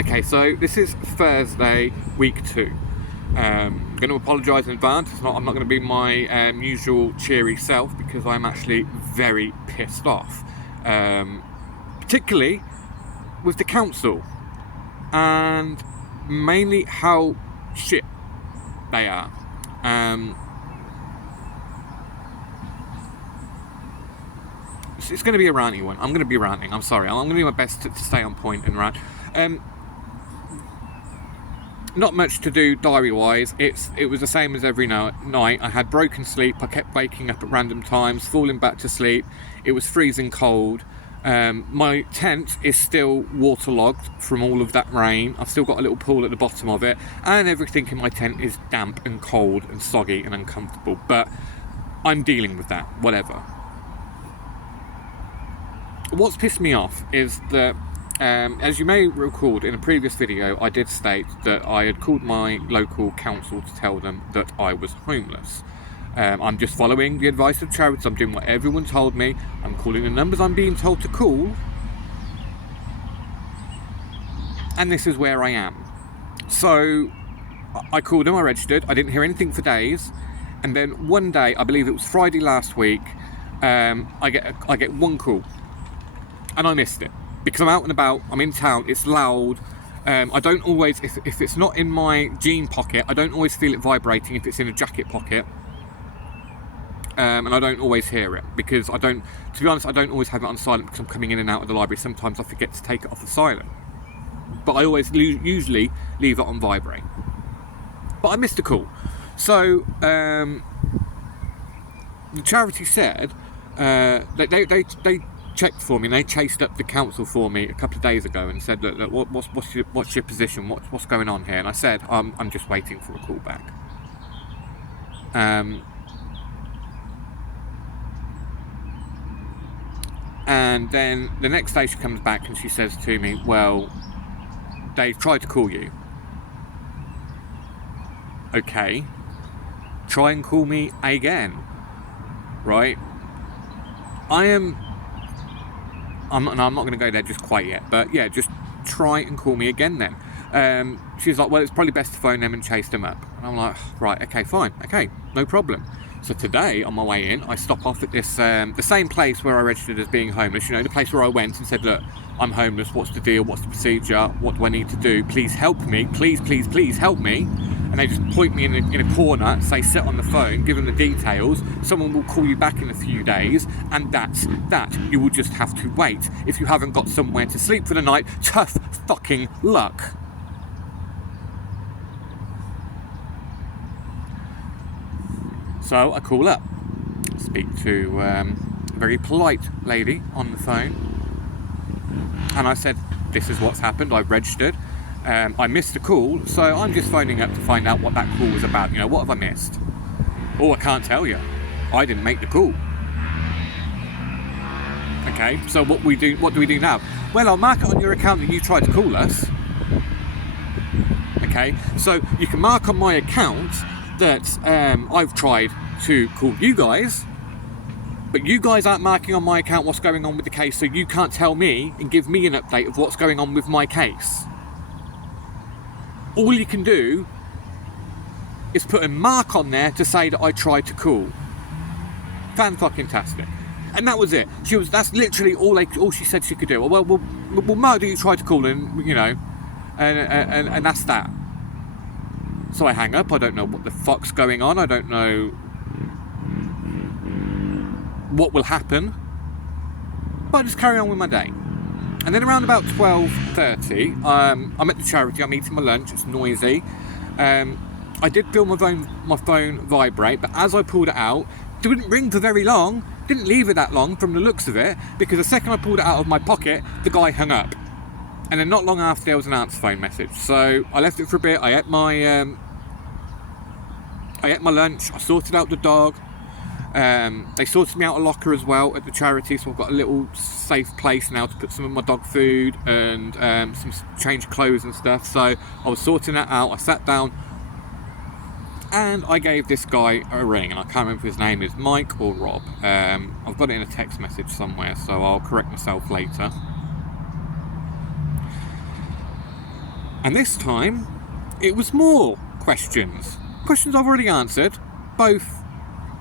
Okay, so this is Thursday, week 2. I'm going to apologise in advance. I'm not going to be my usual cheery self because I'm actually very pissed off. Particularly with the council and mainly how shit they are. It's going to be a ranty one. I'm going to be ranting. I'm sorry. I'm going to do my best to stay on point and rant. Not much to do diary-wise. It was the same as every night. I had broken sleep. I kept waking up at random times, falling back to sleep. It was freezing cold. My tent is still waterlogged from all of that rain. I've still got a little pool at the bottom of it, and everything in my tent is damp and cold and soggy and uncomfortable. But I'm dealing with that. Whatever. What's pissed me off is that, as you may recall in a previous video, I did state that I had called my local council to tell them that I was homeless. I'm just following the advice of charities. I'm doing what everyone told me. I'm calling the numbers I'm being told to call. And this is where I am. So I called them, I registered. I didn't hear anything for days. And then one day, I believe it was Friday last week, I get one call. And I missed it because I'm out and about, I'm in town, it's loud. I don't always, if it's not in my jean pocket, I don't always feel it vibrating if it's in a jacket pocket. And I don't always hear it because to be honest, I don't always have it on silent because I'm coming in and out of the library. Sometimes I forget to take it off of silent. But I always usually leave it on vibrate. But I missed a call. So the charity said they checked for me and they chased up the council for me a couple of days ago and said, look, what's your position? What's going on here? And I said, I'm just waiting for a call back. And then the next day she comes back and she says to me, well, they've tried to call you. Okay, try and call me again, right? I'm not going to go there just quite yet, but yeah, just try and call me again then. She's like, well, it's probably best to phone them and chase them up. And I'm like, right, okay, fine, okay, no problem. So today, on my way in, I stop off at this, the same place where I registered as being homeless, the place where I went and said, look, I'm homeless, what's the deal, what's the procedure, what do I need to do, please help me, please help me. And they just point me in a corner, say sit on the phone, give them the details, someone will call you back in a few days, and that's that. You will just have to wait. If you haven't got somewhere to sleep for the night, tough fucking luck. So I call up, speak to a very polite lady on the phone, and I said, this is what's happened, I've registered. I missed a call, so I'm just phoning up to find out what that call was about. What have I missed? Oh, I can't tell you. I didn't make the call. Okay, so what do we do now? Well, I'll mark it on your account that you tried to call us. Okay, so you can mark on my account that I've tried to call you guys, but you guys aren't marking on my account what's going on with the case, so you can't tell me and give me an update of what's going on with my case. All you can do is put a mark on there to say that I tried to call. Fan-fucking-tastic. And that was it. That's literally all she said she could do. Well, mark that you tried to call, and and that's that. So I hang up. I don't know what the fuck's going on. I don't know what will happen. But I just carry on with my day. And then around about 12:30, I'm at the charity, I'm eating my lunch, it's noisy. I did feel my phone vibrate, but as I pulled it out, it didn't ring for very long, didn't leave it that long from the looks of it, because the second I pulled it out of my pocket, the guy hung up. And then not long after, there was an answer phone message. So I left it for a bit, I ate my lunch, I sorted out the dog. They sorted me out a locker as well at the charity, so I've got a little safe place now to put some of my dog food and some change clothes and stuff. So I was sorting that out. I sat down and I gave this guy a ring, and I can't remember if his name is Mike or Rob. I've got it in a text message somewhere, so I'll correct myself later. And this time, it was more questions. Questions I've already answered, both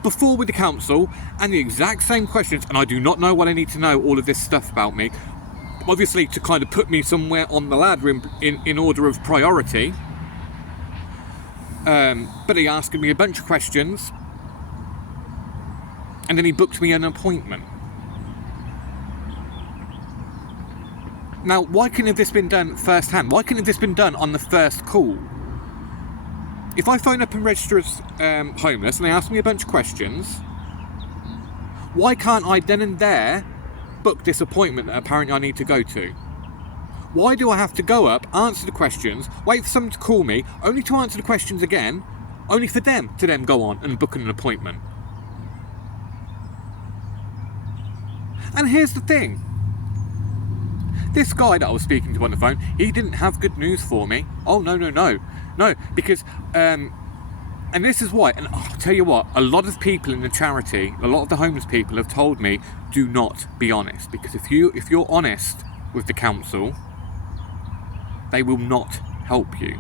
before with the council, and the exact same questions, and I do not know what I need to know all of this stuff about me. Obviously, to kind of put me somewhere on the ladder in order of priority. But he asked me a bunch of questions, and then he booked me an appointment. Now, why couldn't have this been done firsthand? Why couldn't have this been done on the first call? If I phone up and register as homeless and they ask me a bunch of questions, why can't I then and there book this appointment that apparently I need to go to? Why do I have to go up, answer the questions, wait for someone to call me, only to answer the questions again, only for them to then go on and book an appointment? And here's the thing. This guy that I was speaking to on the phone, he didn't have good news for me. Oh, no, because, and this is why, and I'll tell you what, a lot of people in the charity, a lot of the homeless people have told me, do not be honest, because if you're honest with the council, they will not help you.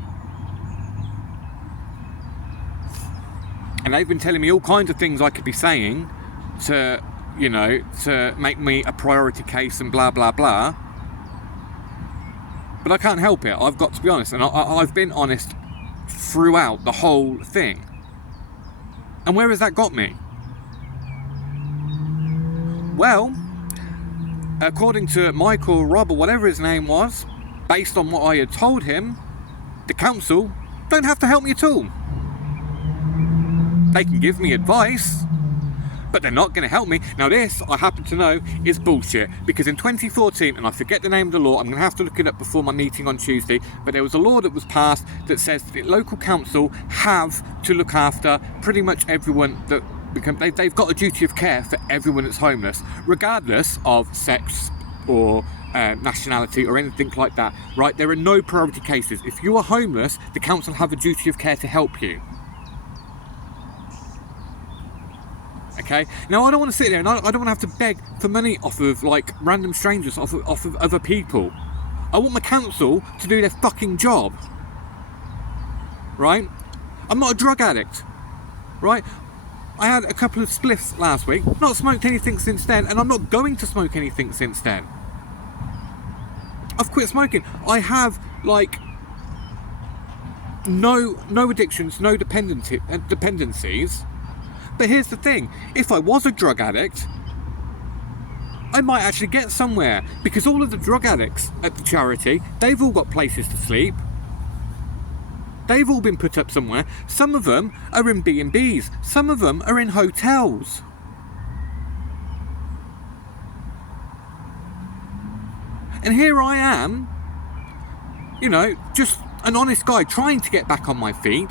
And they've been telling me all kinds of things I could be saying to make me a priority case and blah, blah, blah. But I can't help it. I've got to be honest. And I've been honest throughout the whole thing. And where has that got me? Well, according to Michael, Rob, or whatever his name was, based on what I had told him, the council don't have to help me at all. They can give me advice, but they're not going to help me. Now this, I happen to know, is bullshit, because in 2014, and I forget the name of the law, I'm going to have to look it up before my meeting on Tuesday, but there was a law that was passed that says that the local council have to look after pretty much everyone that they've got a duty of care for everyone that's homeless, regardless of sex or nationality or anything like that, right? There are no priority cases. If you are homeless, the council have a duty of care to help you. Okay, now I don't want to sit there and I don't want to have to beg for money off of like random strangers, off of other people. I want my council to do their fucking job, right? I'm not a drug addict, right? I had a couple of spliffs last week, not smoked anything since then, and I'm not going to smoke anything since then. I've quit smoking. I have like no addictions, no dependencies. But here's the thing, if I was a drug addict, I might actually get somewhere, because all of the drug addicts at the charity, they've all got places to sleep. They've all been put up somewhere. Some of them are in B&Bs, some of them are in hotels. And here I am, just an honest guy trying to get back on my feet.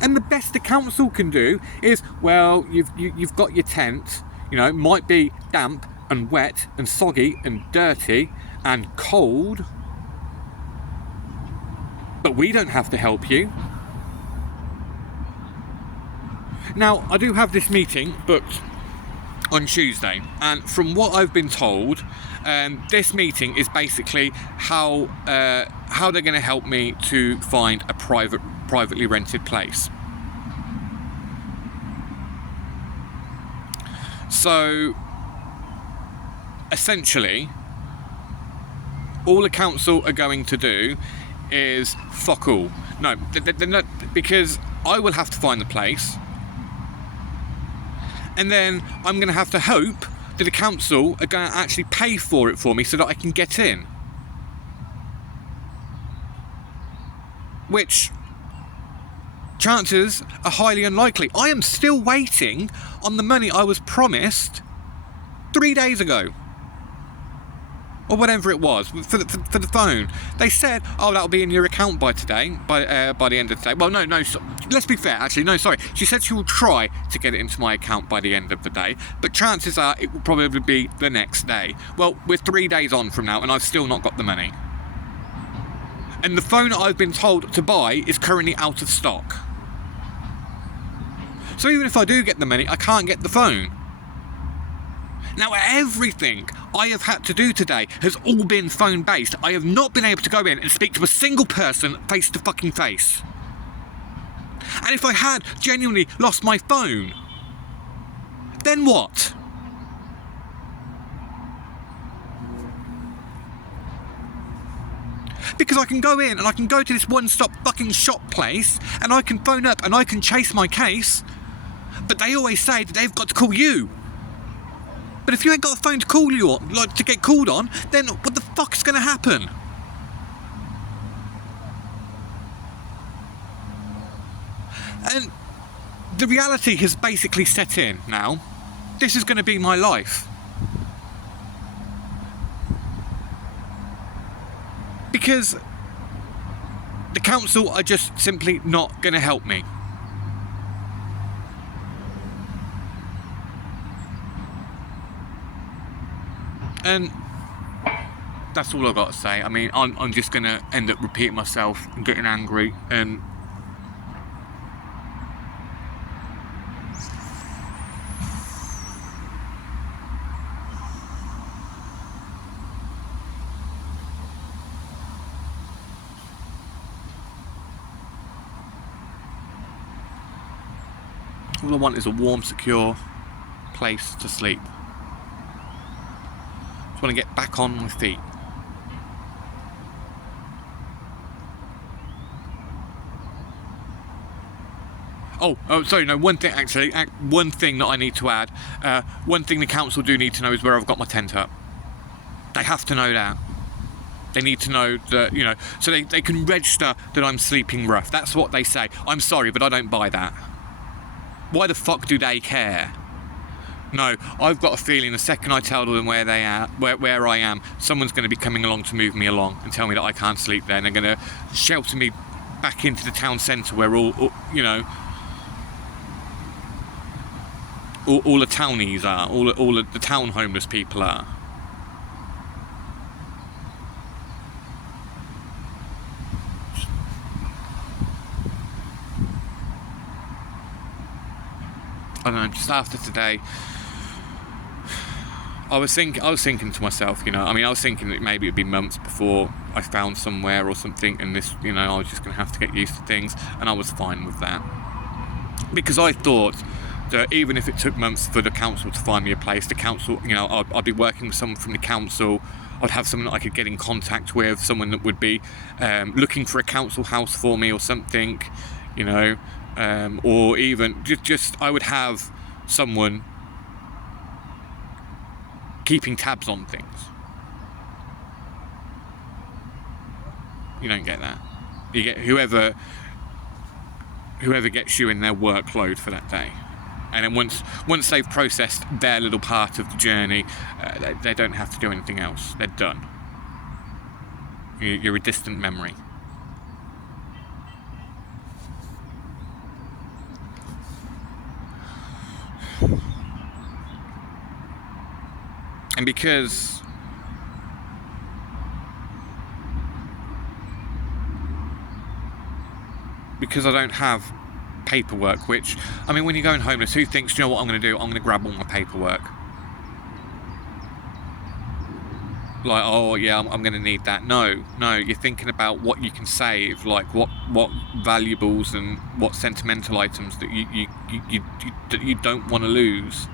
And the best the council can do is, well, you've got your tent, it might be damp and wet and soggy and dirty and cold, but we don't have to help you. Now, I do have this meeting booked on Tuesday, and from what I've been told, this meeting is basically how they're going to help me to find a privately rented place. So essentially all the council are going to do is fuck all. No, they're not, because I will have to find the place, and then I'm going to have to hope that the council are going to actually pay for it for me so that I can get in. Which chances are highly unlikely. I am still waiting on the money I was promised 3 days ago, or whatever it was, for the phone. They said, oh, that'll be in your account by today, by the end of the day. Well, no, let's be fair, actually, no, sorry. She said she will try to get it into my account by the end of the day, but chances are it will probably be the next day. Well, we're 3 days on from now, and I've still not got the money. And the phone I've been told to buy is currently out of stock. So even if I do get the money, I can't get the phone. Now, everything I have had to do today has all been phone-based. I have not been able to go in and speak to a single person face to fucking face. And if I had genuinely lost my phone, then what? Because I can go in and I can go to this one-stop fucking shop place and I can phone up and I can chase my case, but they always say that they've got to call you. But if you ain't got a phone to call you on, like to get called on, then what the fuck is going to happen? And the reality has basically set in now. This is going to be my life. Because the council are just simply not going to help me. And that's all I've got to say. I mean, I'm just going to end up repeating myself and getting angry and all I want is a warm, secure place to sleep. I just want to get back on my feet. Oh, sorry, no, one thing that I need to add. One thing the council do need to know is where I've got my tent up. They have to know that. They need to know that, so they can register that I'm sleeping rough. That's what they say. I'm sorry, but I don't buy that. Why the fuck do they care? No, I've got a feeling the second I tell them where they are, where I am, someone's going to be coming along to move me along and tell me that I can't sleep there, and they're going to shelter me back into the town centre where all the townies are, all the town homeless people are. I don't know, just after today, I was thinking to myself, I was thinking that maybe it'd be months before I found somewhere or something, and this, I was just going to have to get used to things, and I was fine with that. Because I thought that even if it took months for the council to find me a place, the council, I'd be working with someone from the council, I'd have someone that I could get in contact with, someone that would be looking for a council house for me or something, or even just I would have someone keeping tabs on things. You don't get that. You get whoever gets you in their workload for that day. And then once they've processed their little part of the journey, they don't have to do anything else. They're done. You're a distant memory. And because I don't have paperwork, which, when you're going homeless, who thinks, do you know what I'm going to do? I'm going to grab all my paperwork. Like, oh yeah, I'm going to need that. No, you're thinking about what you can save, like what valuables and what sentimental items that you don't want to lose.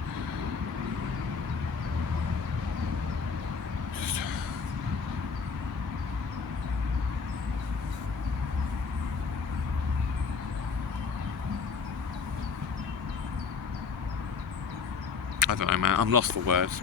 I don't know, man. I'm lost for words.